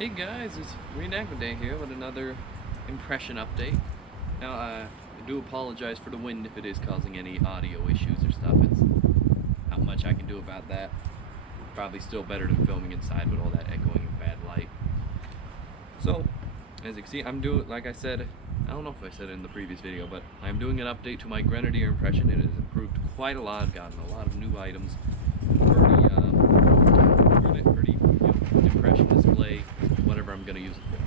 Hey guys, it's Reenactment Day here with another impression update. Now, I do apologize for the wind if it is causing any audio issues or stuff. It's not much I can do about that. Probably still better than filming inside with all that echoing and bad light. So, as you can see, I'm doing, like I said, I don't know if I said it in the previous video, but I'm doing an update to my Grenadier impression. It has improved quite a lot, gotten a lot of new items for the impression display, whatever I'm going to use it for.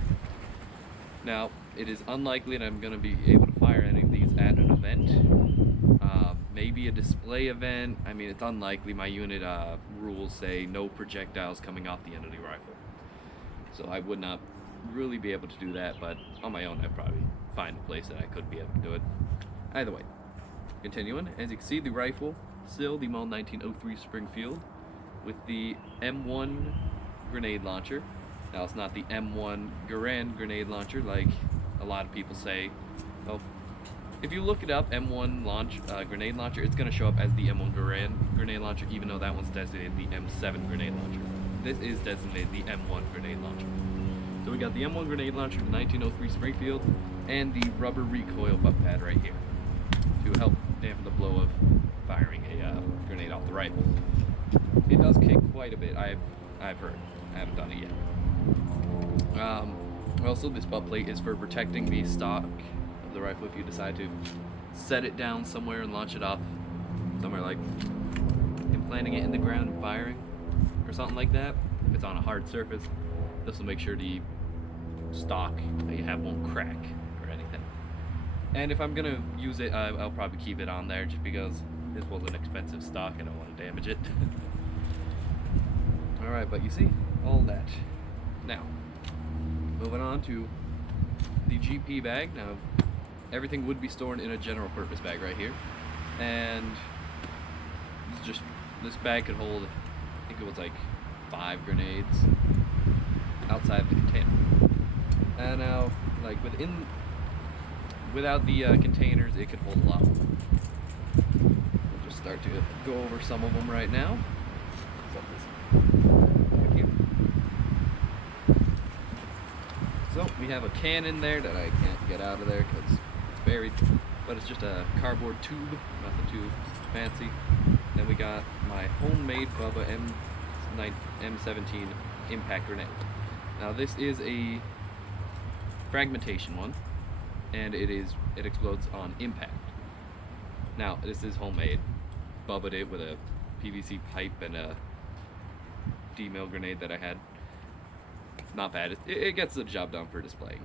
Now, it is unlikely that I'm going to be able to fire any of these at an event. Maybe a display event. I mean, it's unlikely. My unit rules say no projectiles coming off the end of the rifle. So I would not really be able to do that, but on my own I'd probably find a place that I could be able to do it. Either way, continuing, as you can see, the rifle, still the Model 1903 Springfield with the M1 grenade launcher. Now, it's not the M1 Garand grenade launcher like a lot of people say. Well, if you look it up, M1 grenade launcher, it's going to show up as the M1 Garand grenade launcher, even though that one's designated the M7 grenade launcher. This is designated the M1 grenade launcher. So we got the M1 grenade launcher, the 1903 Springfield, and the rubber recoil butt pad right here to help dampen the blow of firing a grenade off the rifle. It does kick quite a bit, I've heard. I haven't done it yet. Also, this butt plate is for protecting the stock of the rifle if you decide to set it down somewhere and launch it off somewhere, like implanting it in the ground and firing or something like that. If it's on a hard surface, this will make sure the stock that you have won't crack or anything. And if I'm gonna use it, I'll probably keep it on there just because this was an expensive stock. I don't want to damage it. Alright, but you see all that. Now, moving on to the GP bag. Now, everything would be stored in a general purpose bag right here. And this bag could hold, I think it was like 5 grenades outside of the container. And now, like without the containers, it could hold a lot more. We'll just start to go over some of them right now. So we have a can in there that I can't get out of there because it's buried, but it's just a cardboard tube, nothing too fancy. Then we got my homemade Bubba M17 impact grenade. Now this is a fragmentation one, and it explodes on impact. Now this is homemade. Bubbaed it with a PVC pipe and a D-mill grenade that I had. Not bad. It gets the job done for displaying.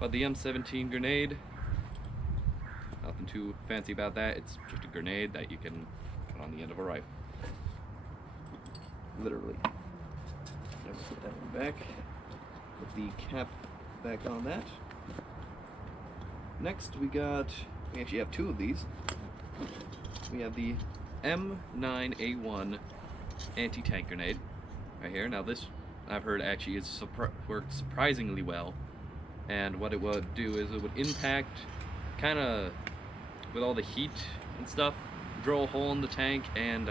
But the M17 grenade, nothing too fancy about that. It's just a grenade that you can put on the end of a rifle. Literally. Let's put that one back. Put the cap back on that. Next we actually have 2 of these. We have the M9A1 anti-tank grenade right here. Now this, I've heard, actually worked surprisingly well, and what it would do is it would impact kind of with all the heat and stuff, drill a hole in the tank and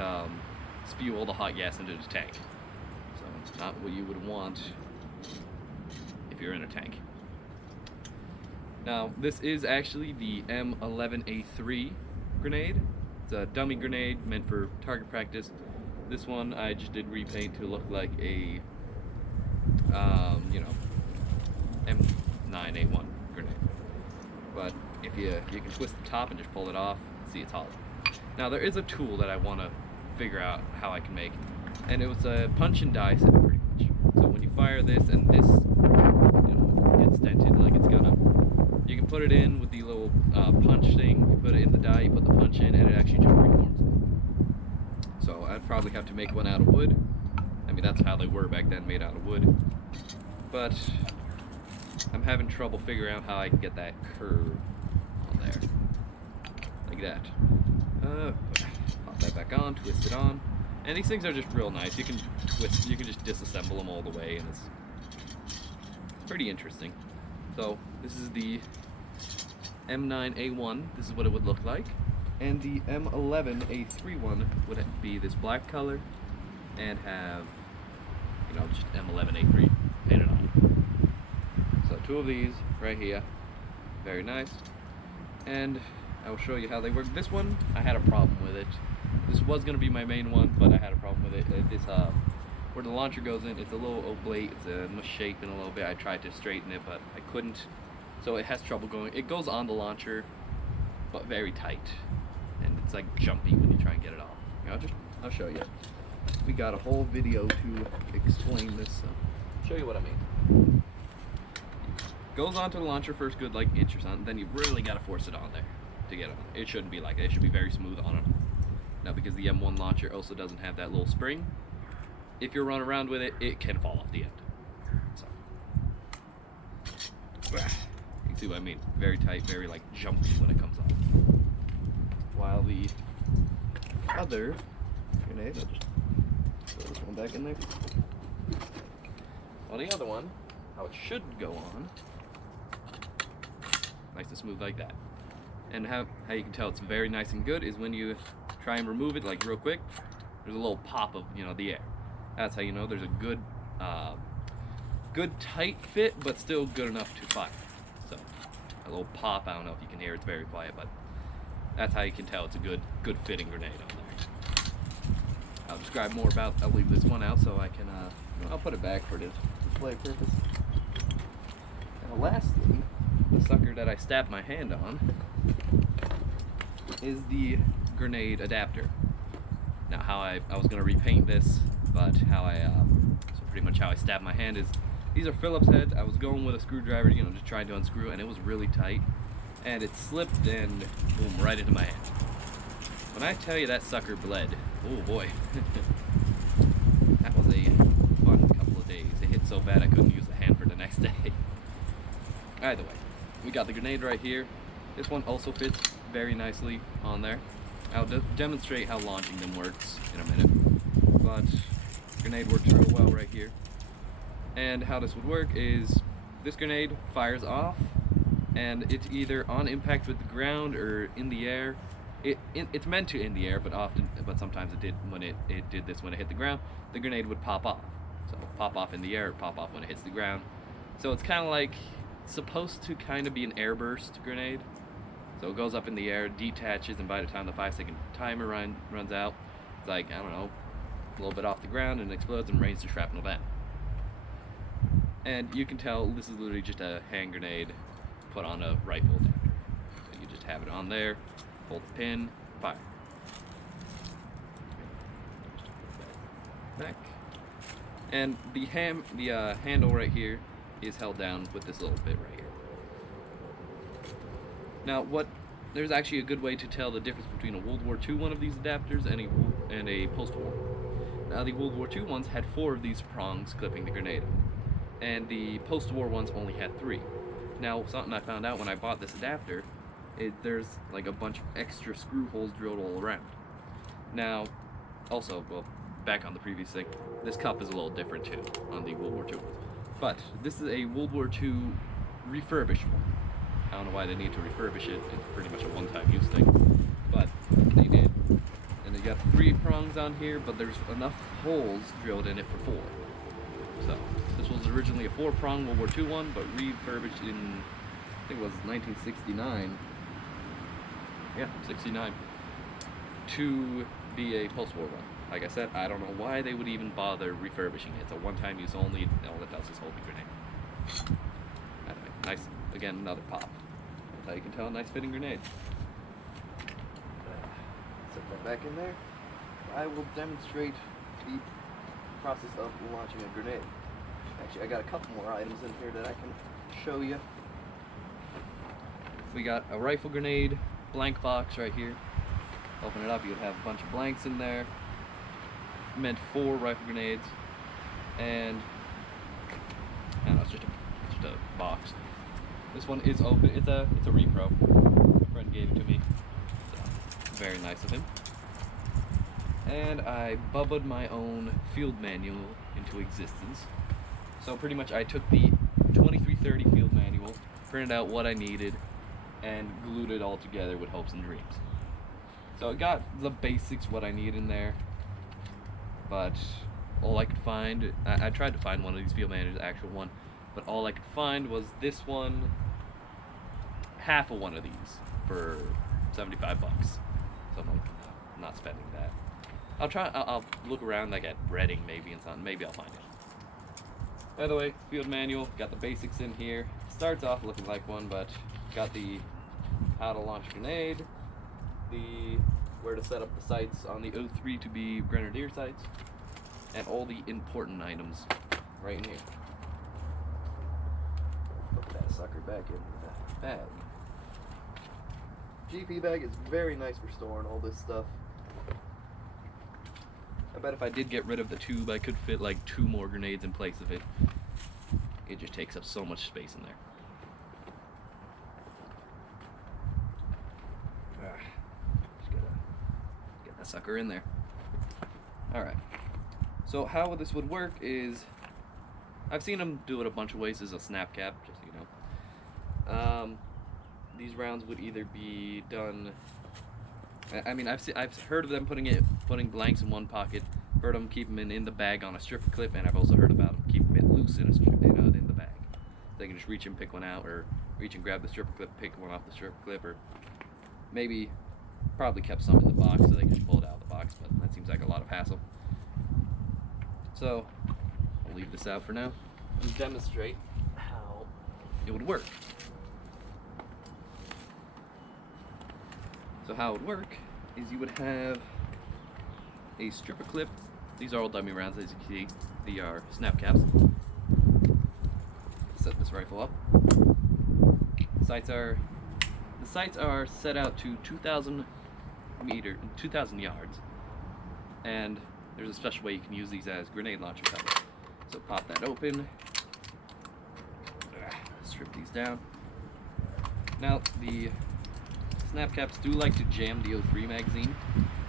spew all the hot gas into the tank. So it's not what you would want if you're in a tank. Now this is actually the M11A3 grenade. It's a dummy grenade meant for target practice. This one I just did repaint to look like a M9A1 grenade. But if you can twist the top and just pull it off, see it's hollow. Now there is a tool that I want to figure out how I can make, and it was a punch and die set pretty much. So when you fire this and this, gets dented like it's gonna, you can put it in with the little punch thing. You put it in the die, you put the punch in, and it actually just reforms it. So I'd probably have to make one out of wood. I mean, that's how they were back then, made out of wood. But I'm having trouble figuring out how I can get that curve on there. Like that. Pop that back on, twist it on. And these things are just real nice. You can twist, you can just disassemble them all the way, and it's pretty interesting. So this is the M9A1. This is what it would look like. And the M11A3 one would be this black color and have, just M11A3 painted on two of these right here. Very nice. And I will show you how they work. This one, I had a problem with it. This was going to be my main one, but I had a problem with it. Where the launcher goes in, it's a little oblate, it's misshapen a little bit. I tried to straighten it, but I couldn't. So it has trouble going. It goes on the launcher, but very tight. And it's like jumpy when you try and get it off. I'll show you. We got a whole video to explain this, so I'll show you what I mean. Goes onto the launcher first, good like inch or something, then you really gotta force it on there to get it on. It shouldn't be like that, it should be very smooth on it. Now because the M1 launcher also doesn't have that little spring, if you're running around with it, it can fall off the end. So, you can see what I mean. Very tight, very like jumpy when it comes off. While the other grenade, I'll just throw this one back in there. While the other one, how it should go on, nice and smooth like that. And how you can tell it's very nice and good is when you try and remove it like real quick, there's a little pop of, the air. That's how you know there's a good good tight fit, but still good enough to fire. So a little pop, I don't know if you can hear, it's very quiet, but that's how you can tell it's a good fitting grenade on there. I'll describe more about, I'll leave this one out so I can, I'll put it back for this display purpose. Now lastly, the sucker that I stabbed my hand on is the grenade adapter. Now how I was going to repaint this, but so pretty much how I stabbed my hand is, these are Phillips heads. I was going with a screwdriver, just trying to unscrew, and it was really tight. And it slipped and boom, right into my hand. When I tell you that sucker bled, oh boy. That was a fun couple of days. It hit so bad I couldn't use the hand for the next day. Either way, we got the grenade right here. This one also fits very nicely on there. I'll demonstrate how launching them works in a minute. But grenade works real well right here. And how this would work is this grenade fires off, and it's either on impact with the ground or in the air. It's meant to in the air, but sometimes it did when it did this when it hit the ground. The grenade would pop off. So pop off in the air, pop off when it hits the ground. So it's kind of like supposed to kind of be an airburst grenade. So it goes up in the air, detaches, and by the time the 5-second timer runs out, it's like, I don't know, a little bit off the ground and explodes and rains the shrapnel down. And you can tell this is literally just a hand grenade put on a rifle adapter. So you just have it on there, hold the pin, fire. Back. And the handle right here is held down with this little bit right here. Now, there's actually a good way to tell the difference between a World War II one of these adapters and a post-war. Now, the World War II ones had 4 of these prongs clipping the grenade, and the post-war ones only had 3. Now, something I found out when I bought this adapter, there's like a bunch of extra screw holes drilled all around. Now, also, well, back on the previous thing, this cup is a little different too on the World War II ones. But this is a World War II refurbished one. I don't know why they need to refurbish it. It's pretty much a one-time use thing, but they did. And they got 3 prongs on here, but there's enough holes drilled in it for 4. So this was originally a 4-prong World War II one, but refurbished in, I think it was 1969. Yeah, 69. To be a post-war one. Like I said, I don't know why they would even bother refurbishing it. It's a one-time use only. All it does is hold the grenade. Anyway, nice. Again, another pop. That's how you can tell a nice fitting grenade. Set that back in there. I will demonstrate the process of launching a grenade. Actually, I got a couple more items in here that I can show you. We got a rifle grenade blank box right here. Open it up, you would have a bunch of blanks in there. Meant for rifle grenades, and I don't know, it's just a box. This one is open. It's a repro. A friend gave it to me, so very nice of him. And I bubbled my own field manual into existence. So pretty much I took the 2330 field manual, printed out what I needed, and glued it all together with hopes and dreams. So it got the basics, what I need in there. But all I could find, I tried to find one of these field manuals, actual one, but all I could find was this one, half of one of these for 75 bucks. So I'm not spending that. I'll look around like at Reading maybe and something. Maybe I'll find it. By the way, field manual, got the basics in here. Starts off looking like one, but got the how to launch a grenade, the where to set up the sights on the O3 to be Grenadier sights, and all the important items right in here. Put that sucker back in the bag. GP bag is very nice for storing all this stuff. I bet if I did get rid of the tube, I could fit like 2 more grenades in place of it. It just takes up so much space in there. Just gotta get that sucker in there. Alright. So how this would work is, I've seen them do it a bunch of ways as a snap cap, just so you know. These rounds would either be done. I mean, I've heard of them putting blanks in one pocket. Heard them keep them in the bag on a stripper clip, and I've also heard about them keeping it loose in the bag. They can just reach and pick one out, or reach and grab the stripper clip, pick one off the stripper clip, or maybe probably kept some in the box so they can just pull it out of the box. But that seems like a lot of hassle. So I'll leave this out for now and demonstrate how it would work. So how it would work is you would have a stripper clip. These are all dummy rounds, as you can see. They are snap caps. Set this rifle up. The sights are set out to 2,000 yards, and there's a special way you can use these as grenade launcher cover. So pop that open. Strip these down. Now the snap caps do like to jam the O3 magazine,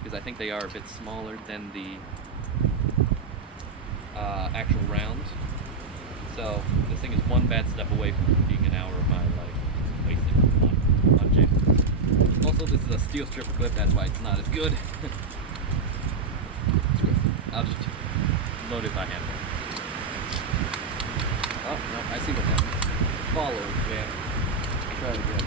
because I think they are a bit smaller than the actual rounds. So this thing is one bad step away from being an hour of my life wasted on jamming. Also, this is a steel stripper clip, that's why it's not as good. I'll just load it by hand. Oh no, I see what happened. Follow jam. Try it again.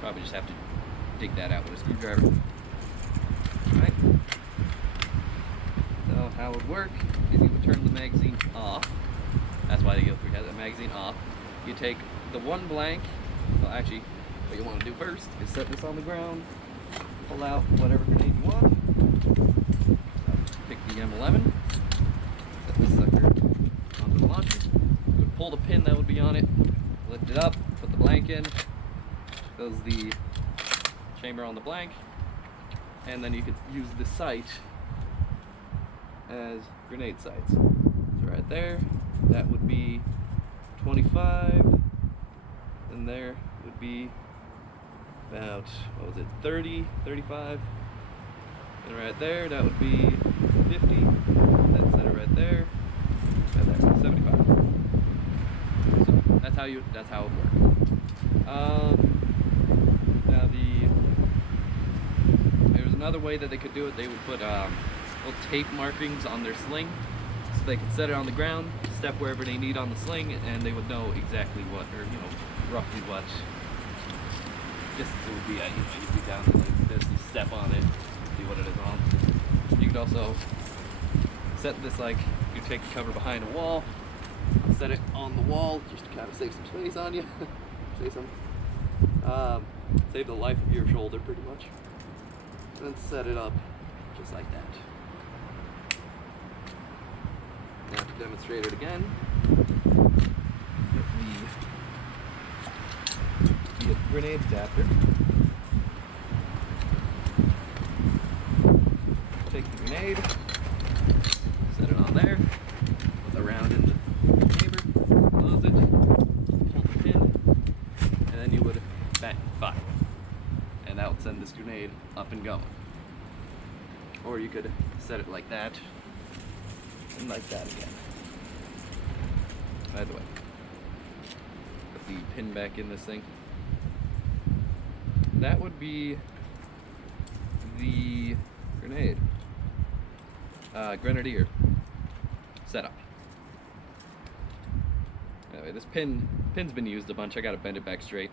Probably just have to dig that out with a screwdriver. Alright. So how it would work is you would turn the magazine off. That's why the O3 has that magazine off. You take the one blank. Well, actually, what you want to do first is set this on the ground. Pull out whatever grenade you want. Pick the M11. Set this sucker onto the launcher. You would pull the pin that would be on it. Lift it up. Put the blank in. Goes the chamber on the blank, and then you could use the sight as grenade sights. So right there, that would be 25, and there would be about, what was it, 30, 35, and right there, that would be 50, then set it right there, 75. So that's how it works. Now there's another way that they could do it. They would put little tape markings on their sling, so they could set it on the ground, step wherever they need on the sling, and they would know exactly what, or roughly what distance it would be at. You'd be down like this, you step on it, see what it is on. You could also set this like you take the cover behind a wall, set it on the wall just to kind of save some space on you. Save the life of your shoulder pretty much, and then set it up just like that. Now to demonstrate it again, get the grenade adapter, take the grenade, set it on there, put the round in the chamber, close it, hold the pin, and then you would bang, fire. And that would send this grenade up and going. Or you could set it like that, and like that again. By the way, put the pin back in this thing. That would be the Grenadier setup. Anyway, this pin's been used a bunch. I gotta bend it back straight,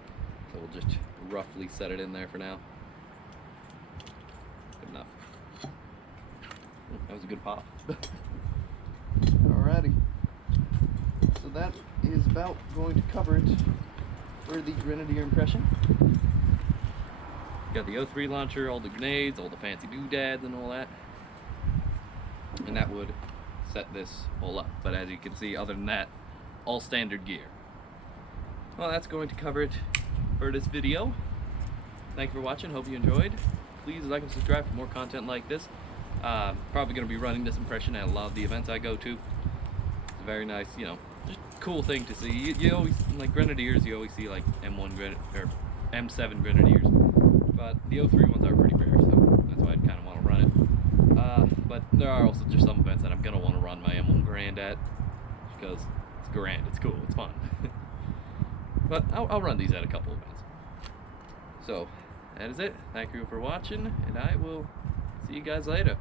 so we'll just roughly set it in there for now. Good enough. That was a good pop. Alrighty. So that is about going to cover it for the Grenadier impression. Got the WWII launcher, all the grenades, all the fancy doodads and all that. And that would set this all up. But as you can see, other than that, all standard gear. Well, that's going to cover it for this video. Thank you for watching. Hope you enjoyed. Please like and subscribe for more content like this. Probably going to be running this impression at a lot of the events I go to. It's a very nice, you know, just cool thing to see. You always, like Grenadiers, you always see like or M7 Grenadiers. But the WWII ones are pretty rare, so that's why I'd kind of want to run it. But there are also just some events that I'm going to want to run my M1 Grand at, because it's grand, it's cool, it's fun. But I'll run these at a couple events. So, that is it. Thank you for watching, and I will see you guys later.